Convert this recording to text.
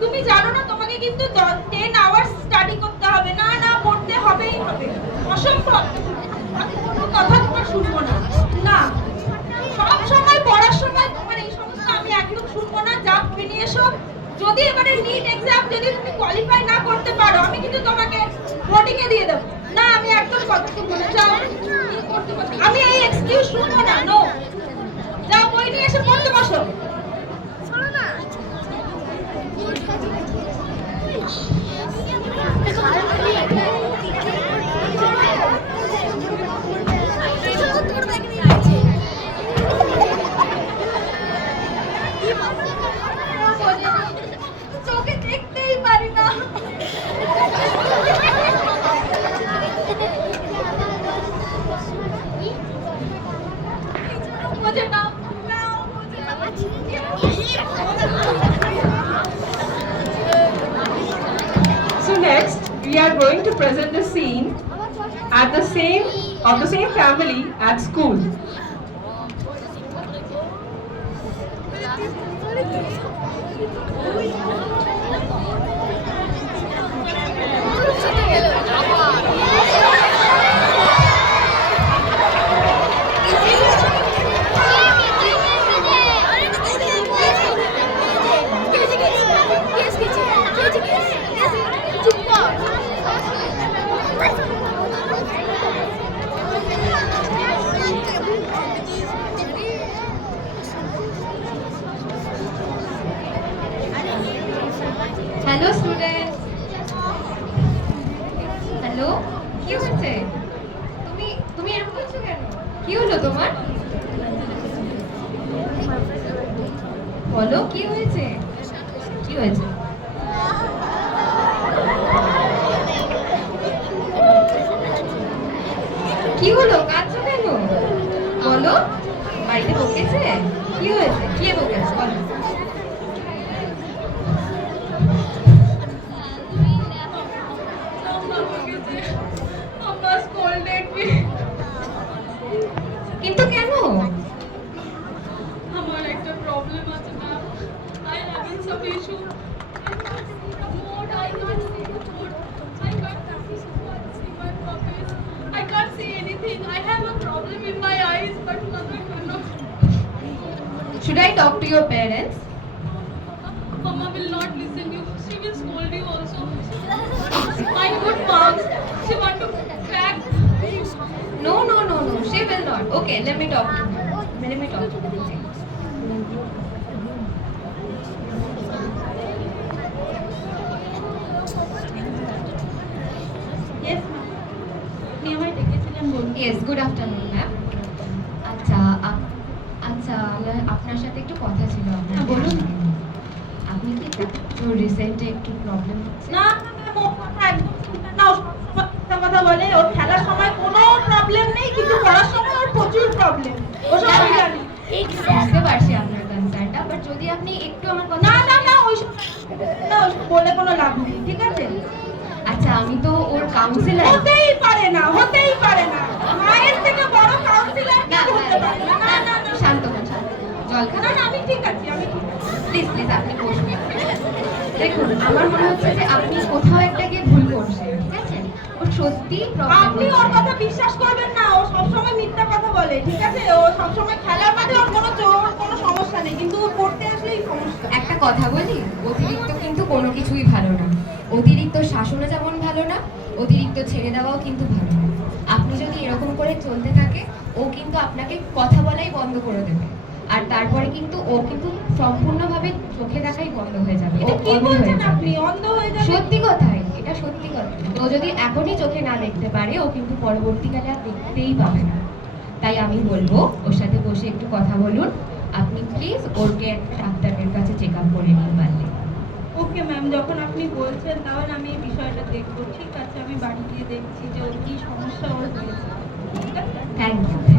তুমি জানো না তোমাকে কিন্তু 10 আওয়ার্স স্টাডি করতে হবে, না না পড়তে হবেই হবে, অসম্ভব। আমি কোনো কথা তোমার শুনবো না, না সব সময় পড়ার সময় তোমার এই সমস্ত আমি একদম শুনবো না। যা পড়ে নিয়ে এসো, যদি এবারে নিট এক্সাম যদি তুমি কোয়ালিফাই না করতে পারো আমি কিন্তু তোমাকে বোর্ডিং এ দিয়ে দেবো। না আমি একদম কথা শুনবো না, যাও আমি এই এক্সকিউজ শুনবো না। নো, যাও বই নিয়ে এসে পড়তে বসো। চোখে দেখতেই পারি না। So next, we are going to present the scene at the same family at school. Hello student, hello, কি হচ্ছে? তুমি তুমি এরকম করছো কেন? কি হলো তোমার? বলো কি হয়েছে? কি হয়েছে? কি হলো, কাঁদছো কেন? বলো, বাড়িতে বকেছে? কি হয়েছে? কে বকেছে বলো? কিন্তু কেন? আমার একটা প্রবলেম আছে ma'am, I having some issue. I can't see the food. I can't see my puppies. I can't see anything. I have a problem in my eyes, but nothing. Should I talk to your parents? Mama will not listen you. She will scold you also. My good marks. She want to crack. No, no, no, no. She will not. Okay, let me talk to her. Let me talk to her. Yes, ma'am. আপনি আমায় ডেকেছিলেন, বলুন। Yes, good afternoon, ma'am. আচ্ছা, আচ্ছা, আপনার সাথে একটু কথা ছিল। হ্যাঁ, বলুন। আপনি কি তো রিসেন্টলি একটু প্রবলেম হচ্ছে? না ম্যাম, ওর কথা একদম শুনবেন না। ও সবসময় কথা বলে। ওর খেলার সময় কোনো প্রবলেম নেই, কিন্তু পড়ার সময় ওর প্রচুর প্রবলেম। ওসব আমি জানি। বুঝতে পারছি আপনার কনসার্নটা, বাট যদি আপনি একটু আমার কথা না না না, ওইসব না, ওইসব বলে কোনো লাভ নেই, ঠিক আছে? আচ্ছা, আমি তো ওর কাউন্সিলর। হতেই পারে না, হতেই পারে না। মায়ের থেকে বড় কাউন্সিলর না, কেউ হতে পারে না। না না না, শান্ত হন, শান্ত হন। জল খান। না না, আমি ঠিক আছি, আমি ঠিক আছি। প্লিজ প্লিজ আপনি বসুন। দেখুন, আমার মনে হচ্ছে যে আপনি কোথাও একটা গিয়ে ভুল করছেন, ঠিক আছে? ও সত্যি আপনি ওর কথা বিশ্বাস করবেন না। ও সবসময় মিথ্যা কথা বলে, ঠিক আছে? ও সবসময় খেলার মাঠে ওর কোনো সমস্যা নেই, কিন্তু ও পড়তে আসলেই সমস্যা। একটা কথা বলি, অতিরিক্ত কিন্তু কোনো কিছুই ভালো না। অতিরিক্ত শাসনও যেমন ভালো না, অতিরিক্ত ছেড়ে দেওয়াও কিন্তু ভালো না। আপনি যদি এরকম করে চলতে থাকে, ও কিন্তু আপনাকে কথা বলাই বন্ধ করে দেবে, আর তারপরে কিন্তু ও কিন্তু সম্পূর্ণভাবে চোখে দেখাই বন্ধ হয়ে যাবে। ও এটা কি অন্ধ হয়ে বলছেন যাবে। আপনি? অন্ধ হয়ে যাবে? সত্যি কথাই, এটা সত্যি কথা। ও যদি এখনই চোখে না দেখতে পারে, ও কিন্তু পরবর্তীকালে আর দেখতেই পাবে না। তাই আমি বলবো ওর সাথে বসে একটু কথা বলুন। আপনি প্লিজ ওরকে ডাক্তারের কাছে চেক আপ করে নিন পারলে। ওকে ম্যাম, যখন আপনি বলছেন তাহলে আমি এই বিষয়টা দেখবো। ঠিক আছে, আমি বাড়ি গিয়ে দেখছি যে ওর কি সমস্যা ওর হয়েছে। ঠিক আছে? Thank you.